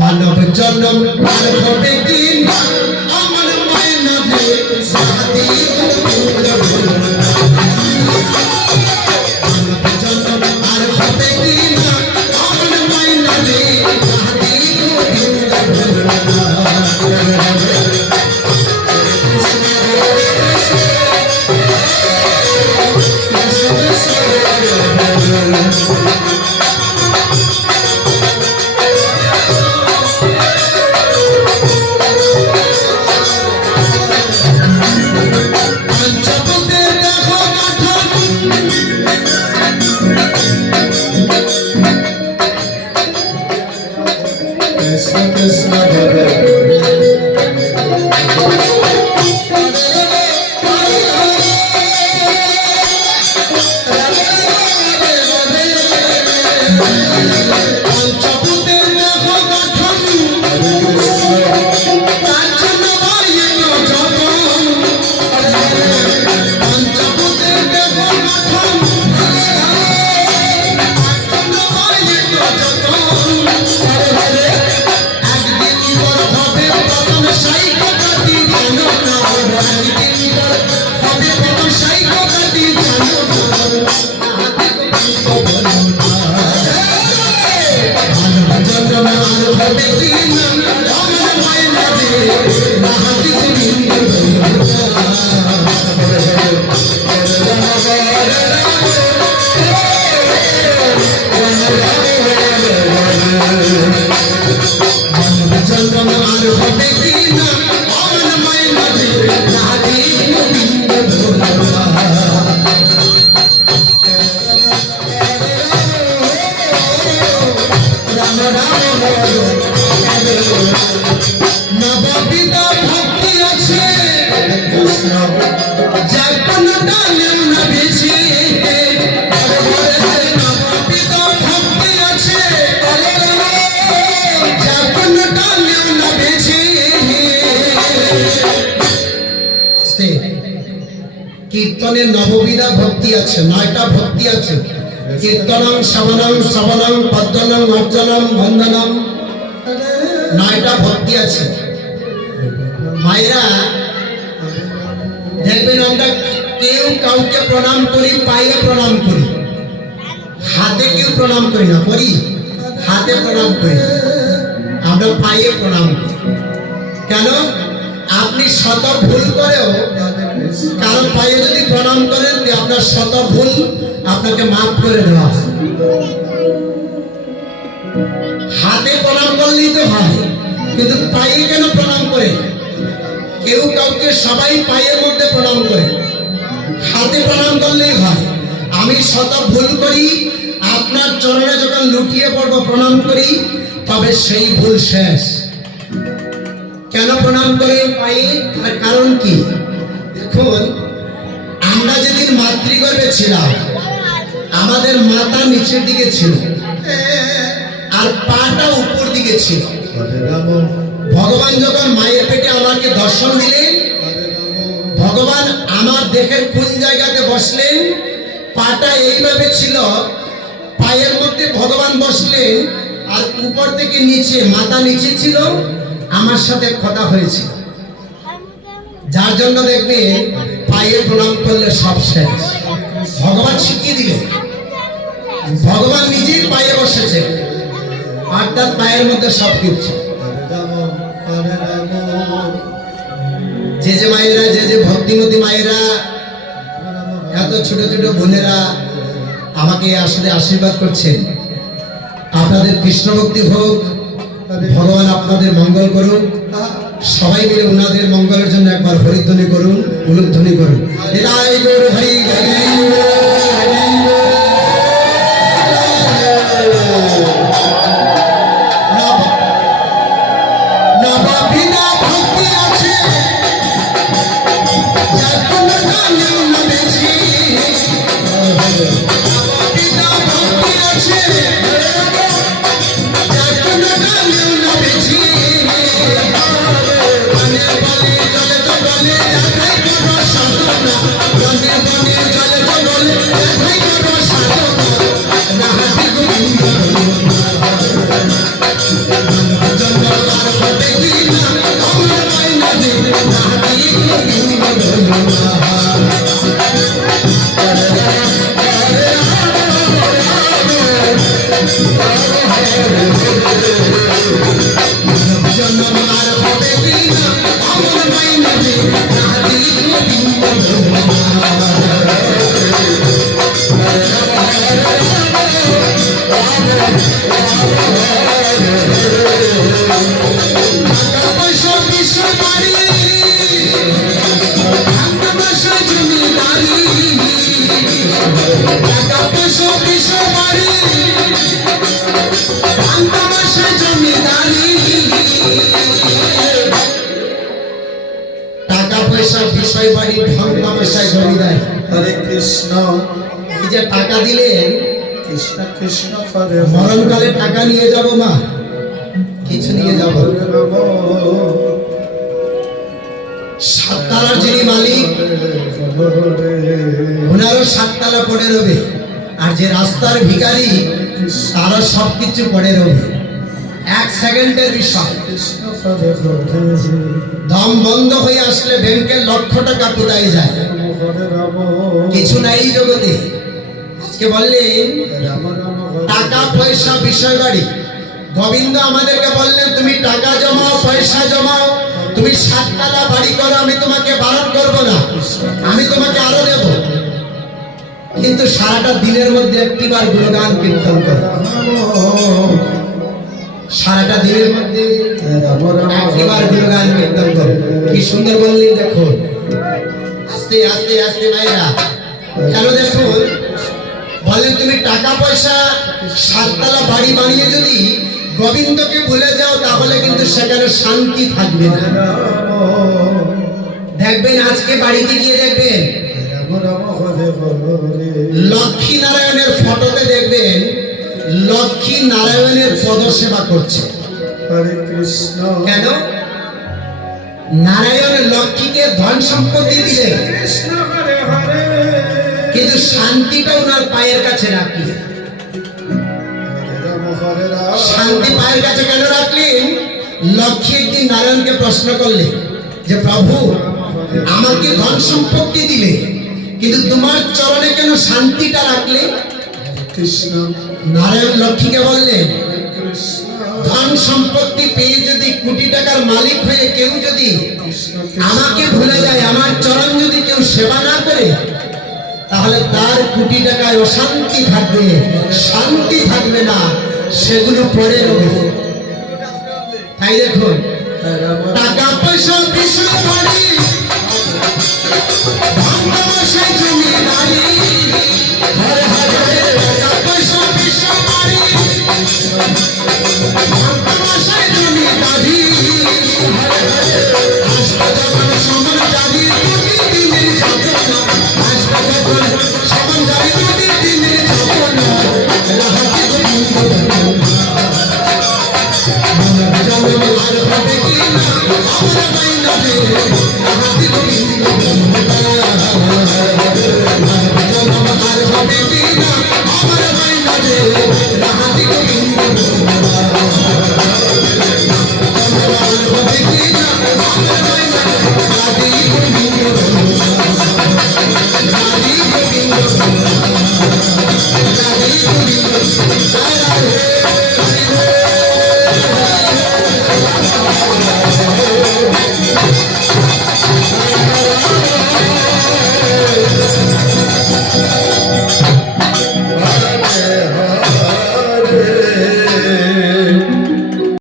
মানব জন্ম আর হবে কি না আমার মায়না দে সাথী মানব জন্ম আর হবে কি না আমার মায়না দে সাথী কীর্তনের নববিধা ভক্তি আছে, 9টা ভক্তি আছে। কীর্তনং শ্রবণং শ্রবণং পদ্মনং অর্চনং বন্দনং, 9টা ভক্তি আছে। মায়েরা দেখবেন আমরা কেউ কাউকে প্রণাম করি, পায়ে প্রণাম করি, হাতে কেউ প্রণাম করি না, করি হাতে প্রণাম করি, আমরা পায়ে প্রণাম করি। কেন? আপনি শত ভুল করেও কারণ পায়ে যদি প্রণাম করেন আপনার শত ভুল আপনাকে মাফ করে দেওয়া হয়। হাতে প্রণাম করলেই তো হয়, কিন্তু পায়ে কেন প্রণাম করে? কেউ কাউকে সবাই পায়ের মধ্যে প্রণাম করে, হাতে প্রণাম করলেই হয়। আমি শত ভুল করি, আপনার চরণে যখন লুটিয়ে পড়বো প্রণাম করি, তবে সেই ভুল শেষ। কেন প্রণাম করে পায়ে? তার কারণ কি? দেখুন, আমরা যেদিন মাতৃগর্ভে ছিলাম আমাদের মাথা নিচের দিকে ছিল আর পাটা উপর দিকে ছিল। ভগবান যখন মায়ের পেটে আমাকে দর্শন দিলেন, ভগবান আমার দেহের কোন জায়গাতে বসলেন? পাটা এইভাবে ছিল, পায়ের মধ্যে ভগবান বসলেন আর উপর থেকে নিচে মাথা নিচে ছিল, আমার সাথে কথা হয়েছিল। যার জন্য দেখবেন পায়ে প্রণাম করলে সব শেষ। ভগবান শিখিয়ে দিলেন, ভগবান নিজেই পায়ে বসেছে, অর্থাৎ পায়ের মধ্যে সব কিছু। যে মায়েরা, যে ভক্তিমতী মায়েরা, এত ছোট ছোট বোনেরা আমাকে আসলে আশীর্বাদ করছেন, আপনাদের কৃষ্ণ ভক্তি হোক, ভগবান আপনাদের মঙ্গল করুন। সবাই মিলে ওনাদের মঙ্গলের জন্য একবার হরিধ্বনি করুন, উলুধ্বনি করুন। হরি হরি জলে পয়সা বিষয় বাড়ি ধন তামাশায় জমি দেয়। হরে কৃষ্ণ এই যে টাকা দিলেন, কৃষ্ণ কৃষ্ণ হরে মরণকালে টাকা নিয়ে যাব মা, কিছু নিয়ে যাব। সাততলার যিনি মালিক ওনারও সাততলা পড়ে রবে, আর যে রাস্তার ভিখারি তারও সবকিছু পড়ে রবে। এক সেকেন্ডের বিষয়। দম বন্ধ হয়ে আসলে ব্যাংকের লক্ষ টাকা কোথায় যায়? কিছু নাই জগতে। আজকে বললেন টাকা পয়সা বিষয় বাড়ি। গোবিন্দ আমাদেরকে বললেন তুমি টাকা জমাও, পয়সা জমাও, তুমি সাততলা বাড়ি করো, আমি তোমাকে বারণ করব না, আমি তোমাকে আরো দেব। কিন্তু সারাটা দিনের মধ্যে একটিবার গুণগান কীর্তন করো, সারাটা দিনের মধ্যে একটিবার গুণগান কীর্তন করো। কি সুন্দর বললেন দেখুন। আস্তে আস্তে আস্তে ভাইরা, কেন দেখুন বলেন তুমি টাকা পয়সা সাততলা বাড়ি বানিয়ে যদি গোবিন্দকে ভুলে যাও তাহলে কিন্তু সেখানে শান্তি থাকবে না। দেখবেন আজকে বাড়িতে গিয়ে দেখবেন লক্ষ্মী নারায়ণের ফটোতে দেখবেন লক্ষ্মী নারায়ণের পদসেবা করছে। হরে কৃষ্ণ কেন? নারায়ণ লক্ষ্মীকে ধন সম্পত্তি দিলেন, কৃষ্ণ হরে হরে কিন্তু শান্তিটা ওনার পায়ের কাছে রাখলেন। রাম হরে রাম শান্তি পায়ের কাছে কেন রাখলেন? লক্ষ্মী একদিন নারায়ণকে প্রশ্ন করলেন যে প্রভু আমাকে ধন সম্পত্তি দিলে কিন্তু তোমার চরণে কেন শান্তিটা রাখলে? কৃষ্ণ নারায়ণ লক্ষ্মীকে বললেন কৃষ্ণ ধন সম্পত্তি পেয়ে যদি কোটি টাকার মালিক হয়ে কেউ যদি কৃষ্ণ আমাকে ভুলে যায়, আমার চরণ যদি কেউ সেবা না করে, তাহলে তার কোটি টাকায় অশান্তি থাকবে, শান্তি থাকবে না, সেগুলো পড়ে রবে। তাই দেখুন টাকা পয়সা বিষয় বাড়ি ভালোবাসায় জমিদারি, হরে হরে টাকা পয়সা বিষয় বাড়ি ভালোবাসায় জমিদারি, হরে হরে আসবে যখন সমান জারি কোটি দিনের যাতনা, আসবে যখন সমান জারি কোটি দিনের যাতনা, রাহাতে গোবিন্দ জন্ম আর হবে কি না, আমরা পাই না রে রাহাতে গোবিন্দ।